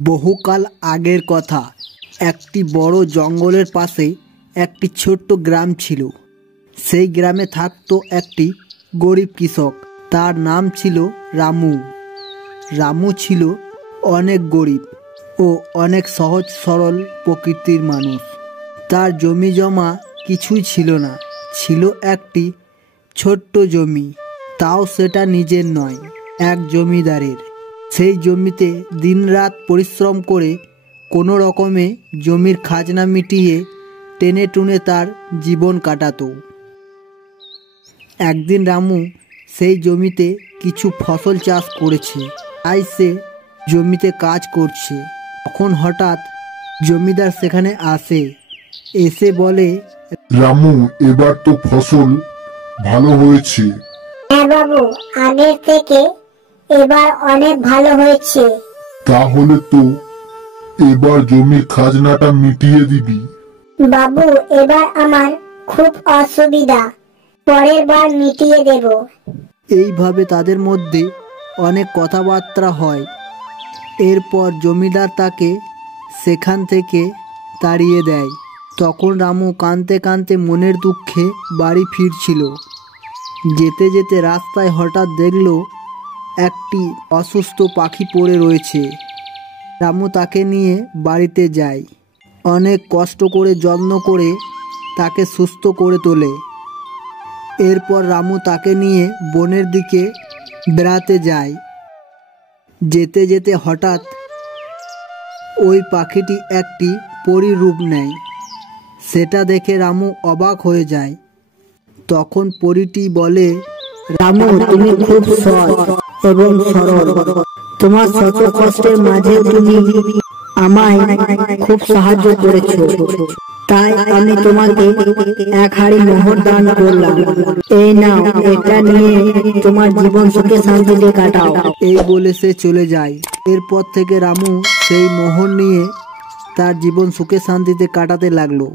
বহুকাল আগের কথা। একটি বড় জঙ্গলের পাশে একটি ছোট্ট গ্রাম ছিল। সেই গ্রামে থাকতো একটি গরিব কৃষক। তার নাম ছিল রামু। রামু ছিল অনেক গরিব ও অনেক সহজ সরল প্রকৃতির মানুষ। তার জমি জমা কিছুই ছিল না, ছিল একটি ছোট্ট জমি, তাও সেটা নিজের নয়, এক জমিদারের। সেই জমিতে দিনরাত পরিশ্রম করে কোনো রকমে জমির খাজনা মিটিয়ে টেনে টুনে তার জীবন কাটাতো। একদিন রামু সেই জমিতে কিছু ফসল চাষ করেছে, তাই সে জমিতে কাজ করছে। তখন হঠাৎ জমিদার সেখানে আসে, এসে বলে, রামু, এবার তো ফসল ভালো হয়েছে। হ্যাঁ বাবু, আগের থেকে এবার অনেক ভালো হয়েছে। তাহলে তো এবার জমির খাজনাটা মিটিয়ে দিবি। বাবু, এবার আমার খুব অসুবিধা, পরের বার মিটিয়ে দেব। এইভাবে তাদের মধ্যে অনেক কথাবার্তা হয়। এরপর জমিদার তাকে সেখান থেকে তাড়িয়ে দেয়। তখন রামু কাঁদতে কাঁদতে মনের দুঃখে বাড়ি ফিরছিল। যেতে যেতে রাস্তায় হঠাৎ দেখল একটি অসুস্থ পাখি পড়ে রয়েছে। রামু তাকে নিয়ে বাড়িতে যায়। অনেক কষ্ট করে যত্ন করে তাকে সুস্থ করে তোলে। এরপর রামু তাকে নিয়ে বনের দিকে বেড়াতে যায়। যেতে যেতে হঠাৎ ওই পাখিটি একটি পরীর রূপ নেয়। সেটা দেখে রামু অবাক হয়ে যায়। তখন পরীটি বলে, রামু, তুমি খুব সৎ এবং সরল। তোমার শত কষ্টের মাঝেও তুমি আমায় খুব সাহায্য করেছো, তাই আমি তোমাকে এক হাঁড়ি মোহর দান করলাম। এই নাও, এটা নিয়ে তোমার জীবন সুখে শান্তিতে কাটাও। এই বলে সে চলে যায়। এরপর থেকে রামু সেই মোহর নিয়ে তার জীবন সুখে শান্তিতে কাটাতে লাগলো।